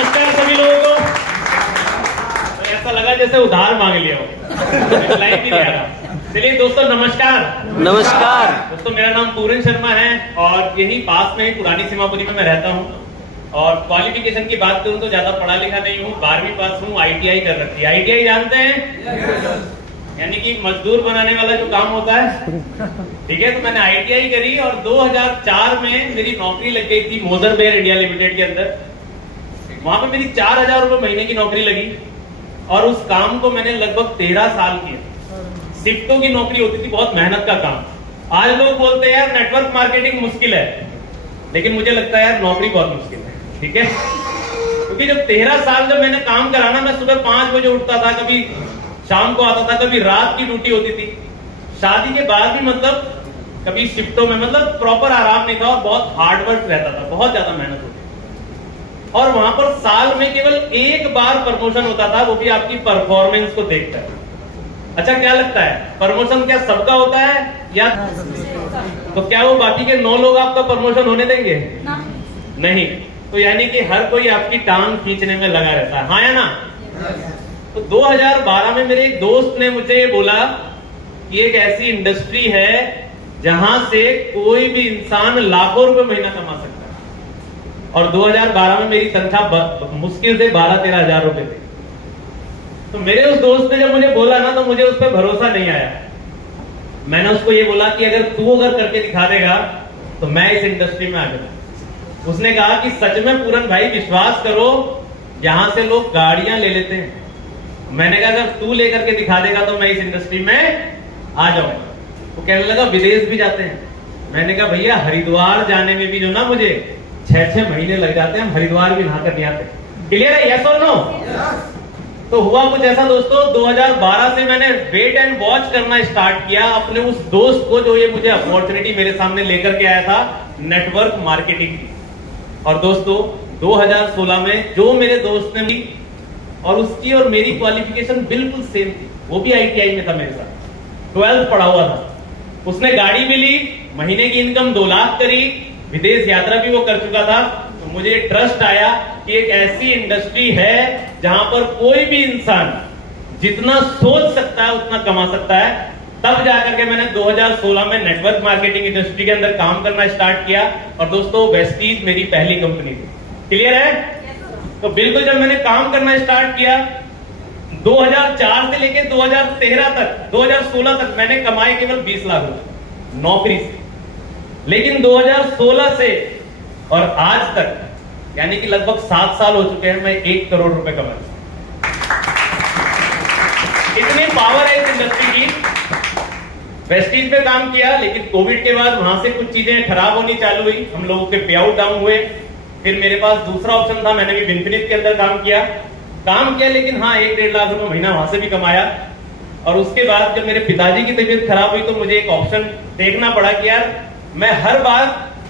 नमस्कार सभी लोगों को। तो ऐसा लगा जैसे उधार मांग लिया हो, लाइव भी लिया था। चलिए दोस्तों नमस्कार। नमस्कार दोस्तों, मेरा नाम पूरन शर्मा है और यही पास में पुरानी सीमापुरी में मैं रहता हूँ। और क्वालिफिकेशन की बात करूँ तो ज्यादा पढ़ा लिखा नहीं हूँ, 12वीं पास हूँ, ITI कर रखी है। ITI जानते हैं? यानी कि मजदूर बनाने वाला जो काम होता है, ठीक है। तो मैंने ITI करी और 2004 में मेरी नौकरी लग गई थी मोजर बेयर इंडिया लिमिटेड के अंदर। वहां पे मेरी 4000 रुपए महीने की नौकरी लगी और उस काम को मैंने लगभग 13 साल किया। शिफ्टों की नौकरी होती थी, बहुत मेहनत का काम। आज लोग बोलते हैं यार नेटवर्क मार्केटिंग मुश्किल है, लेकिन मुझे लगता है यार नौकरी बहुत मुश्किल है, ठीक है। क्योंकि जब 13 साल जब मैंने काम करा ना, मैं सुबह 5 बजे उठता था, कभी शाम को आता था, कभी रात की ड्यूटी होती थी। शादी के बाद भी मतलब कभी शिफ्टों में मतलब प्रॉपर आराम नहीं था और बहुत हार्ड वर्क रहता था, बहुत ज्यादा मेहनत होती थी। और वहां पर साल में केवल एक बार प्रमोशन होता था, वो भी आपकी परफॉर्मेंस को देखकर। अच्छा, क्या लगता है प्रमोशन क्या सबका होता है या तो क्या वो बाकी के 9 लोग आपका प्रमोशन होने देंगे? नहीं। तो यानी कि हर कोई आपकी टांग खींचने में लगा रहता है, हाँ या ना? तो 2012 में मेरे एक दोस्त ने मुझे ये बोला कि एक ऐसी इंडस्ट्री है जहां से कोई भी इंसान लाखों रुपए महीना कमा सकता है। और 2012 में मेरी तनख्वाह मुश्किल से 12-13 हजार रुपए थी। तो मेरे उस दोस्त ने जब मुझे बोला ना, तो मुझे उस पर भरोसा नहीं आया। मैंने उसको ये बोला कि अगर तू अगर करके दिखा देगा तो मैं इस इंडस्ट्री में आ गया। उसने कहा कि सच में पूरन भाई विश्वास करो, यहां से लोग गाड़ियां ले लेते हैं। मैंने कहा अगर तू लेकर के दिखा देगा तो मैं इस इंडस्ट्री में आ जाऊंगा। तो कहने लगा विदेश भी जाते हैं। मैंने कहा भैया हरिद्वार जाने में भी जो ना मुझे 6-6 महीने लग जाते हैं, हम हरिद्वार भी नहाकर नहीं आते। क्लियर है? यस और नो? तो हुआ कुछ ऐसा दोस्तों, 2012 से मैंने वेट एंड वॉच करना स्टार्ट किया अपने उस दोस्त को जो ये मुझे अपॉर्चुनिटी मेरे सामने लेकर के आया था नेटवर्क मार्केटिंग की। और दोस्तों 2016 में जो मेरे दोस्त ने ली और उसकी और मेरी क्वालिफिकेशन बिल्कुल सेम थी, वो भी ITI में था मेरे साथ, 12th पढ़ा हुआ था। उसने गाड़ी भी ली, महीने की इनकम 2 लाख करी, विदेश यात्रा भी वो कर चुका था। तो मुझे ट्रस्ट आया कि एक ऐसी इंडस्ट्री है जहां पर कोई भी इंसान जितना सोच सकता है उतना कमा सकता है। तब जाकर के मैंने 2016 में नेटवर्क मार्केटिंग इंडस्ट्री के अंदर काम करना स्टार्ट किया। और दोस्तों वेस्टीज मेरी पहली कंपनी थी। क्लियर है? तो बिल्कुल जब मैंने काम करना स्टार्ट किया 2004 से लेकर 2013 तक, 2016 तक मैंने कमाए केवल 20 लाख रुपए नौकरी से। लेकिन 2016 से और आज तक यानी कि लगभग 7 साल हो चुके हैं, मैं 1 करोड़ रुपए कमा चुका। इतनी पावर है इस इंडस्ट्री की। वेस्टीज में काम किया, लेकिन कोविड के बाद वहां से कुछ चीजें खराब होनी चालू हुई, हम लोगों के पे आउट डाउन हुए। फिर मेरे पास दूसरा ऑप्शन था, मैंने भी विनफिनिट के अंदर काम किया, लेकिन हाँ 1-1.5 लाख रुपए महीना वहां से भी कमाया। और उसके बाद जब मेरे पिताजी की तबीयत खराब हुई तो मुझे एक ऑप्शन देखना पड़ा कि यार मैं हर बार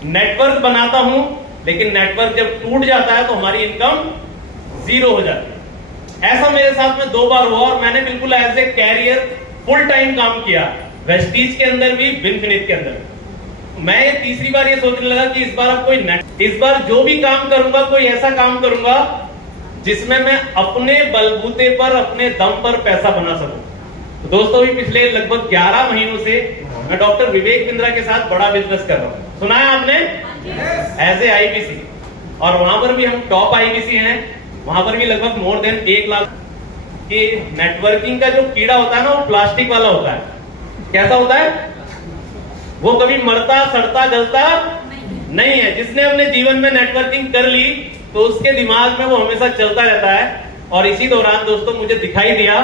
नेटवर्क बनाता हूं, लेकिन नेटवर्क जब टूट जाता है तो हमारी इनकम 0 हो जाती है। ऐसा मेरे साथ में 2 बार हुआ और मैंने बिल्कुल as a career full time काम किया, वेस्टीज के अंदर भी, विनफिनिट के अंदर। मैं ये तीसरी बार ये सोचने लगा कि इस बार जो भी काम करूंगा कोई ऐसा काम करूंगा जिसमें मैं अपने बलबूते पर, अपने दम पर पैसा बना सकूं। तो दोस्तों भी पिछले लगभग 11 महीनों से मैं डॉक्टर विवेक बिंद्रा के साथ बड़ा बिजनेस कर रहा हूं। सुना है आपने? As a IBC। और वहां पर भी हम टॉप IBC हैं। वहां पर भी लगभग मोर देन 1 लाख की नेटवर्किंग का जो कीड़ा होता है ना, वो प्लास्टिक वाला होता है। कैसा होता है? वो कभी मरता, सड़ता, गलता नहीं है। जिसने अपने जीवन में नेटवर्किंग कर ली तो उसके दिमाग में वो हमेशा चलता रहता है। और इसी दौरान दोस्तों मुझे दिखाई दिया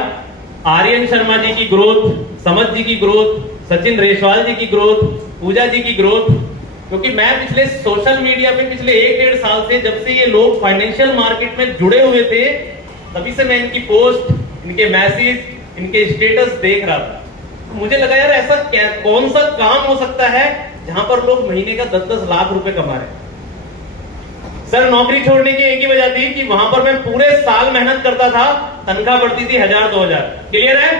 आर्यन शर्मा जी की ग्रोथ, समत जी की ग्रोथ, सचिन रेशवाल जी की ग्रोथ, पूजा जी की ग्रोथ। क्योंकि मैं पिछले सोशल मीडिया पे पिछले 1-1.5 साल से, जब से ये लोग फाइनेंशियल मार्केट में जुड़े हुए थे, तभी से मैं इनकी पोस्ट, इनके मैसेज, इनके स्टेटस देख रहा था। मुझे लगा यार ऐसा कौन सा काम हो सकता है जहां पर लोग महीने का 10-10 लाख रुपए कमा रहे हैं। सर नौकरी छोड़ने की एक ही वजह थी कि वहां पर मैं पूरे साल मेहनत करता था, तनख्वाह बढ़ती थी 1000-2000। क्लियर है?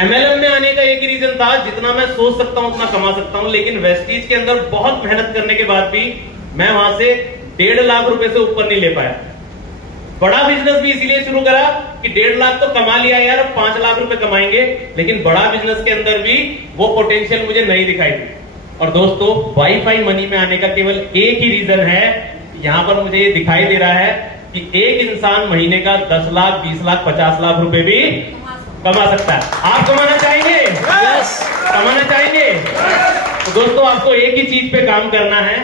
MLM में आने का एक ही रीजन था, जितना मैं सोच सकता हूं उतना कमा सकता हूं। लेकिन वेस्टीज के अंदर बहुत मेहनत करने के बाद भी मैं वहां से 1.5 लाख रुपए से ऊपर नहीं ले पाया। बड़ा बिजनेस भी इसीलिए शुरू करा कि 1.5 लाख तो कमा लिया यार, अब 5 लाख रुपए कमाएंगे, लेकिन बड़ा बिजनेस के अंदर भी वो पोटेंशियल मुझे नहीं दिखाई दी। और दोस्तों, वाईफाई मनी में आने का केवल एक ही रीजन है, यहां पर मुझे ये दिखाई दे रहा है कि एक इंसान महीने का 10 लाख, 20 लाख, 50 लाख रुपए भी कमा सकता है। आप कमाना चाहेंगे? कमाना चाहेंगे? तो दोस्तों, आपको एक ही चीज पे काम करना है,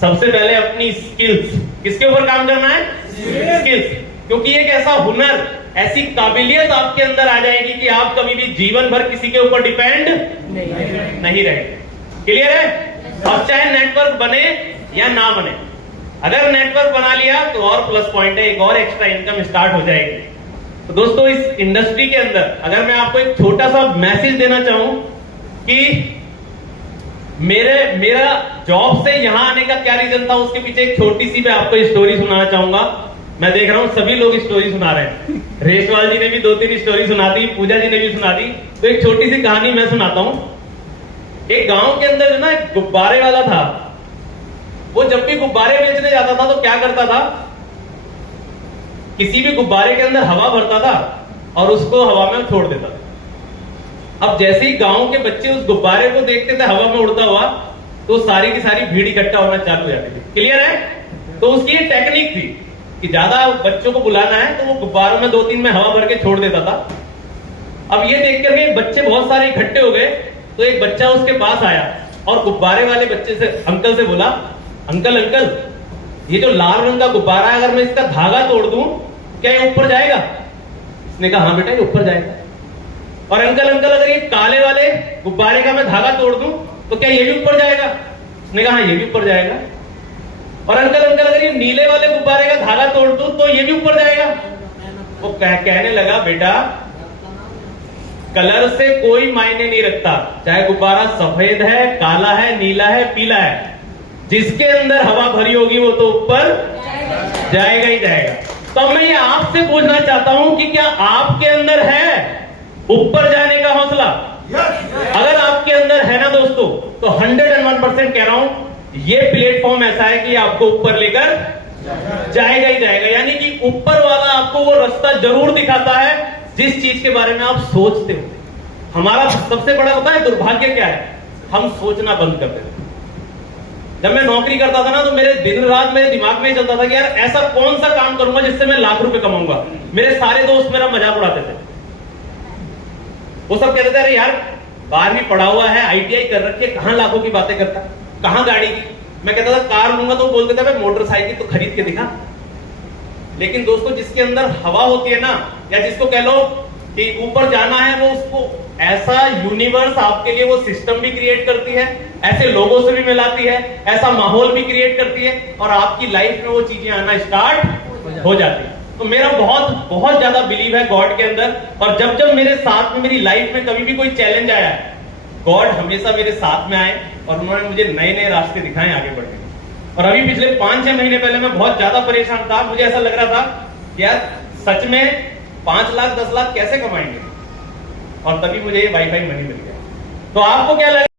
सबसे पहले अपनी स्किल्स। किसके ऊपर काम करना है? स्किल्स। क्योंकि एक ऐसा हुनर, ऐसी काबिलियत आपके अंदर आ जाएगी कि आप कभी भी जीवन भर किसी के ऊपर डिपेंड नहीं रहेंगे। क्लियर है? अब चाहे नेटवर्क बने या ना बने, अगर नेटवर्क बना लिया तो और प्लस पॉइंट है, एक और एक्स्ट्रा इनकम स्टार्ट हो जाएगी। तो दोस्तों, इस इंडस्ट्री के अंदर अगर मैं आपको एक छोटा सा मैसेज देना चाहूं कि मेरा जॉब से यहां आने का क्या रीजन था, उसके पीछे एक छोटी सी मैं आपको स्टोरी सुनाना चाहूंगा। मैं देख रहा हूं सभी लोग स्टोरी सुना रहे हैं, रेशवाल जी ने भी 2-3 स्टोरी सुना दी, पूजा जी ने भी सुना दी, तो एक छोटी सी कहानी मैं सुनाता हूं। एक गांव के अंदर जो ना एक गुब्बारे वाला था, वो जब भी गुब्बारे बेचने जाता था तो क्या करता था, किसी भी गुब्बारे के अंदर हवा भरता था और उसको हवा में छोड़ देता था। अब जैसे ही गांव के बच्चे उस गुब्बारे को देखते थे हवा में उड़ता हुआ, तो सारी की सारी भीड़ इकट्ठा होना चालू हो जाती थी। क्लियर है? तो उसकी एक टेक्निक थी कि ज्यादा बच्चों को बुलाना है तो वो गुब्बारों में 2-3 में हवा भर के छोड़ देता था। अब ये देख करके बच्चे बहुत सारे इकट्ठे हो गए, तो एक बच्चा उसके पास आया और गुब्बारे वाले बच्चे से, अंकल से बोला, अंकल अंकल, ये जो लाल रंग का गुब्बारा है, अगर मैं इसका धागा तोड़ दूं क्या ये ऊपर जाएगा? उसने कहा हाँ बेटा, ये ऊपर जाएगा। और अंकल अंकल, अगर ये काले वाले गुब्बारे का मैं धागा तोड़ दूं तो क्या ये भी ऊपर जाएगा? उसने कहा हाँ, ये भी ऊपर जाएगा। और अंकल अंकल, अगर ये नीले वाले गुब्बारे का धागा तोड़ दूं तो ये भी ऊपर जाएगा। वो कहने लगा, बेटा कलर से कोई मायने नहीं रखता, चाहे गुब्बारा सफेद है, काला है, नीला है, पीला है, जिसके अंदर हवा भरी होगी वो तो ऊपर जाएगा ही जाएगा। तो मैं ये आपसे पूछना चाहता हूं कि क्या आपके अंदर है ऊपर जाने का हौसला? अगर आपके अंदर है ना दोस्तों, तो 101% कह रहा हूं, ये प्लेटफॉर्म ऐसा है कि आपको ऊपर लेकर जाएगा ही जाएगा। यानी कि ऊपर वाला आपको वो रास्ता जरूर दिखाता है जिस चीज के बारे में आप सोचते हो। हमारा सबसे बड़ा होता है दुर्भाग्य क्या है, हम सोचना बंद कर देते। जब मैं नौकरी करता था ना, तो मेरे दिन रात मेरे दिमाग में चलता था कि यार ऐसा कौन सा काम करूंगा जिससे मैं लाख रुपए कमाऊंगा। मेरे सारे दोस्त मेरा मजाक उड़ाते थे, वो सब कहते थे अरे यार 12वीं पढ़ा हुआ है, ITI कर रखी है, कहां लाखों की बातें करता, कहां गाड़ी की। मैं कहता था कार लूंगा, तो बोलते थे भाई मोटरसाइकिल तो खरीद के दिखा। लेकिन दोस्तों, जिसके अंदर हवा होती है ना, या जिसको कह लो कि ऊपर जाना है, वो उसको ऐसा यूनिवर्स आपके लिए वो सिस्टम भी क्रिएट करती है, ऐसे लोगों से भी मिलाती है, ऐसा माहौल भी क्रिएट करती है, और आपकी लाइफ में वो चीजें आना स्टार्ट हो जाती है। तो मेरा बहुत बहुत ज्यादा बिलीव है गॉड के अंदर, और जब जब मेरे साथ में, मेरी लाइफ में कभी भी कोई चैलेंज आया है, गॉड हमेशा मेरे साथ में आए और उन्होंने मुझे नए नए रास्ते दिखाए आगे बढ़ने। और अभी पिछले 5-6 महीने पहले मैं बहुत ज्यादा परेशान था, मुझे ऐसा लग रहा था कि यार सच में 5 लाख 10 लाख कैसे कमाएंगे, और तभी मुझे ये वाईफाई मनी मिल गया। तो आपको क्या लगा?